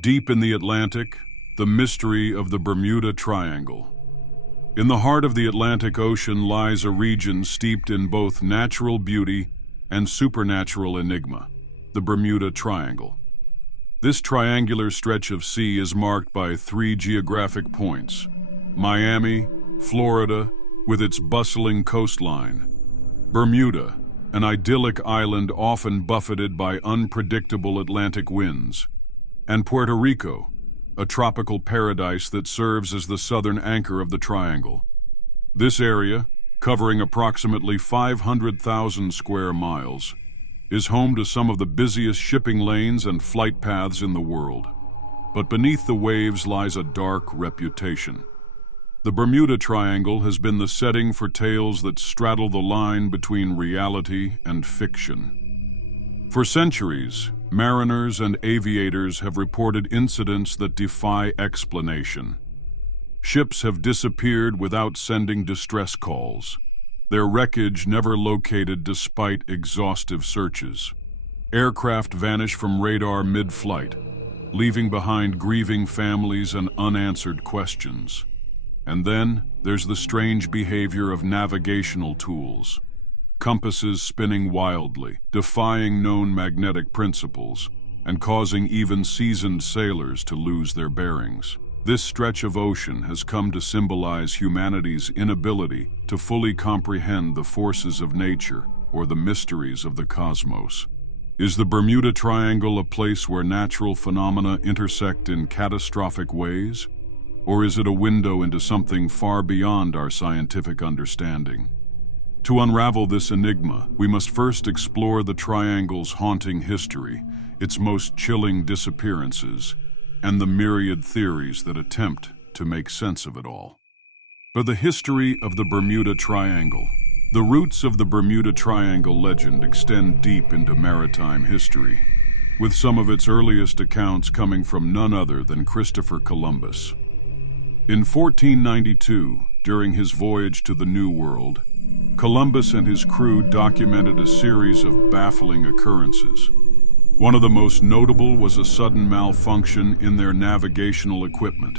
Deep in the Atlantic, the mystery of the Bermuda Triangle. In the heart of the Atlantic Ocean lies a region steeped in both natural beauty and supernatural enigma, the Bermuda Triangle. This triangular stretch of sea is marked by three geographic points: Miami, Florida, with its bustling coastline; Bermuda, an idyllic island often buffeted by unpredictable Atlantic winds; and Puerto Rico, a tropical paradise that serves as the southern anchor of the triangle. This area, covering approximately 500,000 square miles, is home to some of the busiest shipping lanes and flight paths in the world. But beneath the waves lies a dark reputation. The Bermuda Triangle has been the setting for tales that straddle the line between reality and fiction. For centuries, mariners and aviators have reported incidents that defy explanation. Ships have disappeared without sending distress calls, their wreckage never located despite exhaustive searches. Aircraft vanish from radar mid-flight, leaving behind grieving families and unanswered questions. And then there's the strange behavior of navigational tools. Compasses spinning wildly, defying known magnetic principles, and causing even seasoned sailors to lose their bearings. This stretch of ocean has come to symbolize humanity's inability to fully comprehend the forces of nature or the mysteries of the cosmos. Is the Bermuda Triangle a place where natural phenomena intersect in catastrophic ways? Or is it a window into something far beyond our scientific understanding? To unravel this enigma, we must first explore the Triangle's haunting history, its most chilling disappearances, and the myriad theories that attempt to make sense of it all. For the history of the Bermuda Triangle. The roots of the Bermuda Triangle legend extend deep into maritime history, with some of its earliest accounts coming from none other than Christopher Columbus. In 1492, during his voyage to the New World, Columbus and his crew documented a series of baffling occurrences. One of the most notable was a sudden malfunction in their navigational equipment.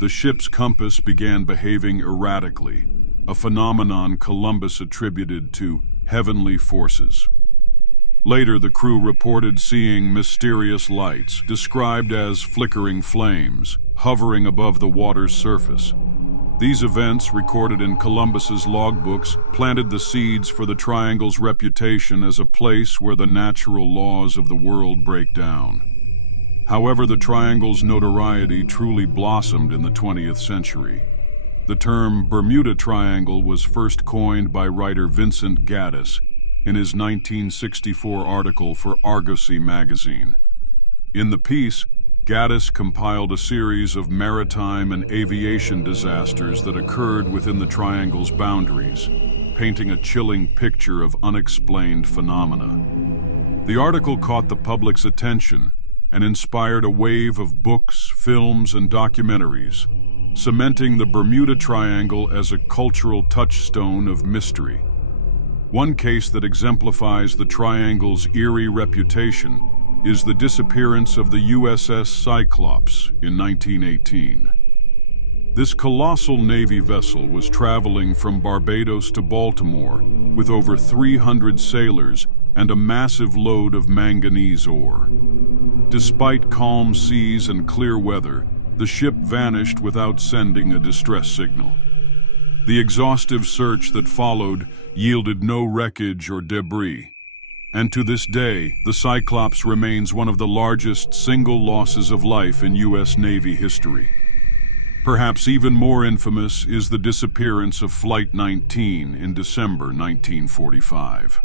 The ship's compass began behaving erratically, a phenomenon Columbus attributed to heavenly forces. Later, the crew reported seeing mysterious lights, described as flickering flames, hovering above the water's surface. These events, recorded in Columbus's logbooks, planted the seeds for the Triangle's reputation as a place where the natural laws of the world break down. However, the Triangle's notoriety truly blossomed in the 20th century. The term Bermuda Triangle was first coined by writer Vincent Gaddis in his 1964 article for Argosy magazine. In the piece, Gaddis compiled a series of maritime and aviation disasters that occurred within the Triangle's boundaries, painting a chilling picture of unexplained phenomena. The article caught the public's attention and inspired a wave of books, films, and documentaries, cementing the Bermuda Triangle as a cultural touchstone of mystery. One case that exemplifies the Triangle's eerie reputation is the disappearance of the USS Cyclops in 1918. This colossal Navy vessel was traveling from Barbados to Baltimore with over 300 sailors and a massive load of manganese ore. Despite calm seas and clear weather, the ship vanished without sending a distress signal. The exhaustive search that followed yielded no wreckage or debris. And to this day, the Cyclops remains one of the largest single losses of life in U.S. Navy history. Perhaps even more infamous is the disappearance of Flight 19 in December 1945.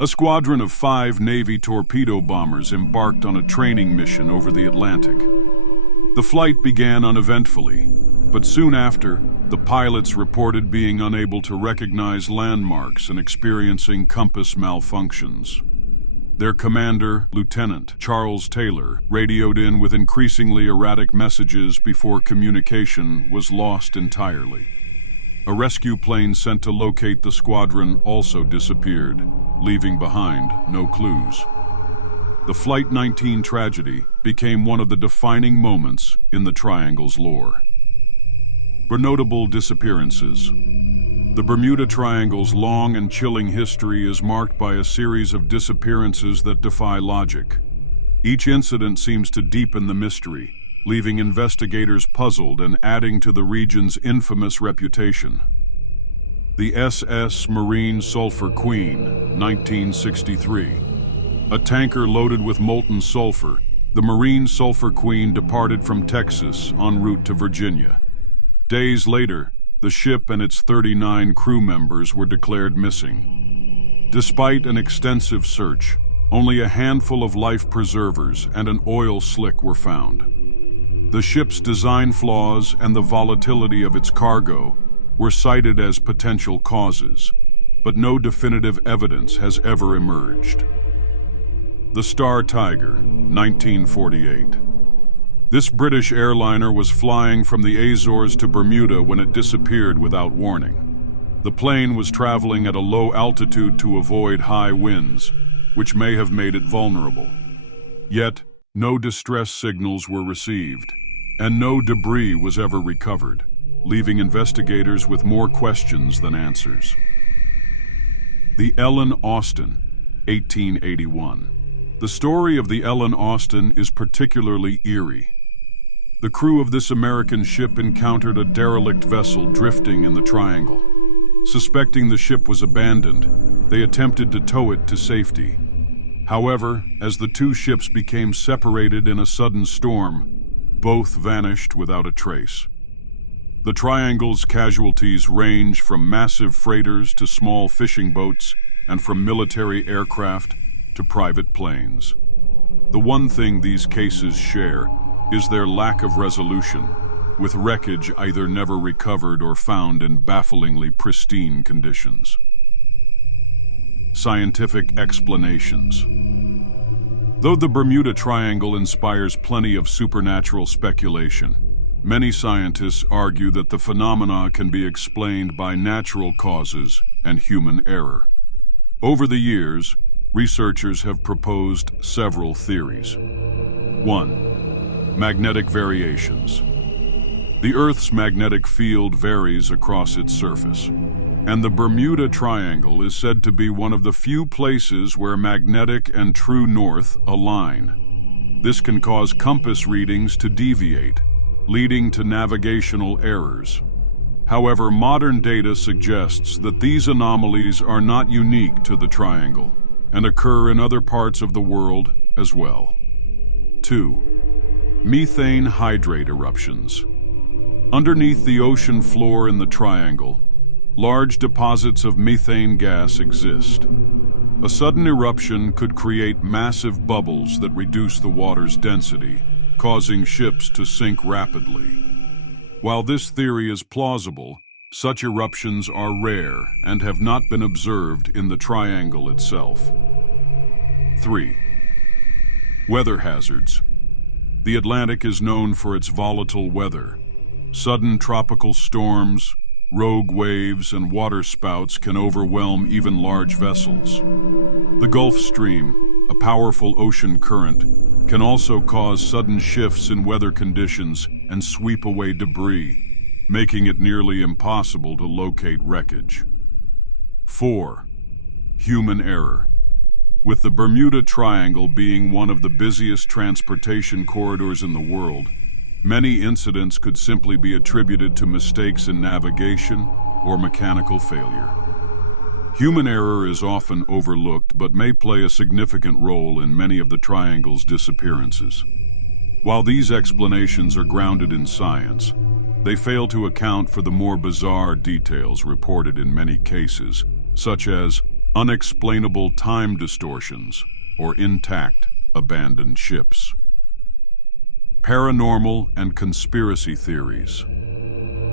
A squadron of 5 Navy torpedo bombers embarked on a training mission over the Atlantic. The flight began uneventfully, but soon after, the pilots reported being unable to recognize landmarks and experiencing compass malfunctions. Their commander, Lieutenant Charles Taylor, radioed in with increasingly erratic messages before communication was lost entirely. A rescue plane sent to locate the squadron also disappeared, leaving behind no clues. The Flight 19 tragedy became one of the defining moments in the Triangle's lore. Notable disappearances. The Bermuda Triangle's long and chilling history is marked by a series of disappearances that defy logic. Each incident seems to deepen the mystery, leaving investigators puzzled and adding to the region's infamous reputation. The SS Marine Sulphur Queen, 1963. A tanker loaded with molten sulfur, the Marine Sulphur Queen departed from Texas en route to Virginia. Days later, the ship and its 39 crew members were declared missing. Despite an extensive search, only a handful of life preservers and an oil slick were found. The ship's design flaws and the volatility of its cargo were cited as potential causes, but no definitive evidence has ever emerged. The Star Tiger, 1948. This British airliner was flying from the Azores to Bermuda when it disappeared without warning. The plane was traveling at a low altitude to avoid high winds, which may have made it vulnerable. Yet, no distress signals were received, and no debris was ever recovered, leaving investigators with more questions than answers. The Ellen Austin, 1881. The story of the Ellen Austin is particularly eerie. The crew of this American ship encountered a derelict vessel drifting in the Triangle. Suspecting the ship was abandoned, they attempted to tow it to safety. However, as the two ships became separated in a sudden storm, both vanished without a trace. The Triangle's casualties range from massive freighters to small fishing boats, and from military aircraft to private planes. The one thing these cases share is their lack of resolution, with wreckage either never recovered or found in bafflingly pristine conditions. Scientific explanations. Though the Bermuda Triangle inspires plenty of supernatural speculation, many scientists argue that the phenomena can be explained by natural causes and human error. Over the years, researchers have proposed several theories. 1. Magnetic variations. The Earth's magnetic field varies across its surface, and the Bermuda Triangle is said to be one of the few places where magnetic and true north align. This can cause compass readings to deviate, leading to navigational errors. However, modern data suggests that these anomalies are not unique to the Triangle and occur in other parts of the world as well. 2. Methane hydrate eruptions. Underneath the ocean floor in the Triangle, large deposits of methane gas exist. A sudden eruption could create massive bubbles that reduce the water's density, causing ships to sink rapidly. While this theory is plausible, such eruptions are rare and have not been observed in the Triangle itself. 3. Weather hazards. The Atlantic is known for its volatile weather. Sudden tropical storms, rogue waves, and waterspouts can overwhelm even large vessels. The Gulf Stream, a powerful ocean current, can also cause sudden shifts in weather conditions and sweep away debris, making it nearly impossible to locate wreckage. 4. Human error. With the Bermuda Triangle being one of the busiest transportation corridors in the world, many incidents could simply be attributed to mistakes in navigation or mechanical failure. Human error is often overlooked but may play a significant role in many of the Triangle's disappearances. While these explanations are grounded in science, they fail to account for the more bizarre details reported in many cases, such as unexplainable time distortions or intact, abandoned ships. Paranormal and conspiracy theories.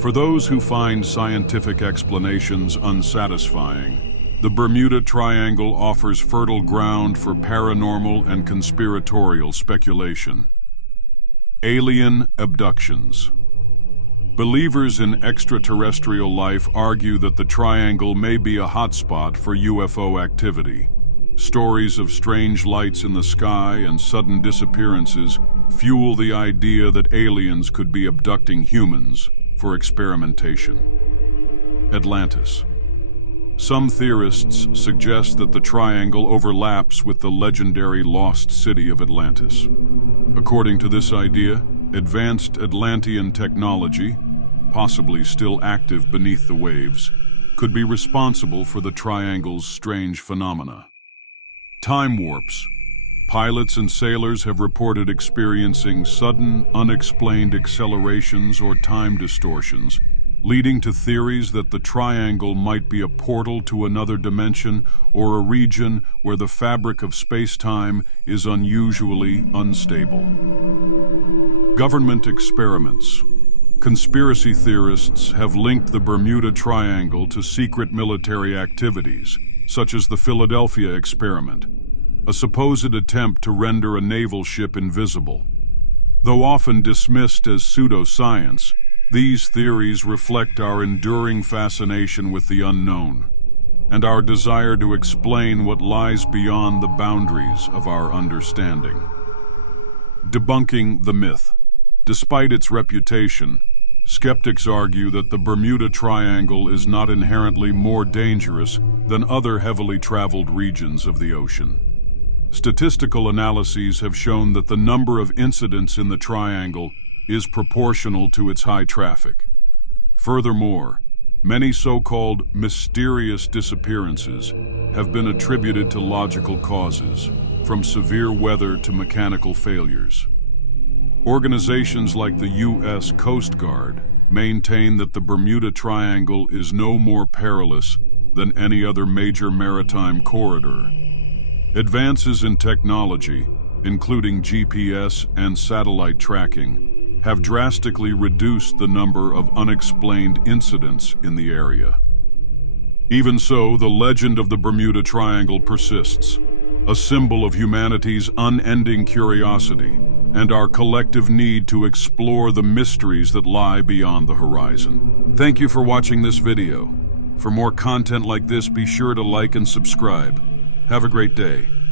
For those who find scientific explanations unsatisfying, the Bermuda Triangle offers fertile ground for paranormal and conspiratorial speculation. Alien abductions. Believers in extraterrestrial life argue that the Triangle may be a hotspot for UFO activity. Stories of strange lights in the sky and sudden disappearances fuel the idea that aliens could be abducting humans for experimentation. Atlantis. Some theorists suggest that the triangle overlaps with the legendary lost city of Atlantis. According to this idea, advanced Atlantean technology, possibly still active beneath the waves, could be responsible for the triangle's strange phenomena. Time warps. Pilots and sailors have reported experiencing sudden, unexplained accelerations or time distortions, leading to theories that the triangle might be a portal to another dimension or a region where the fabric of space-time is unusually unstable. Government experiments. Conspiracy theorists have linked the Bermuda Triangle to secret military activities, such as the Philadelphia experiment, a supposed attempt to render a naval ship invisible. Though often dismissed as pseudoscience, these theories reflect our enduring fascination with the unknown and our desire to explain what lies beyond the boundaries of our understanding. Debunking the myth. Despite its reputation, skeptics argue that the Bermuda Triangle is not inherently more dangerous than other heavily traveled regions of the ocean. Statistical analyses have shown that the number of incidents in the triangle is proportional to its high traffic. Furthermore, many so-called mysterious disappearances have been attributed to logical causes, from severe weather to mechanical failures. Organizations like the U.S. Coast Guard maintain that the Bermuda Triangle is no more perilous than any other major maritime corridor. Advances in technology, including GPS and satellite tracking, have drastically reduced the number of unexplained incidents in the area. Even so, the legend of the Bermuda Triangle persists, a symbol of humanity's unending curiosity and our collective need to explore the mysteries that lie beyond the horizon. Thank you for watching this video. For more content like this, be sure to like and subscribe. Have a great day.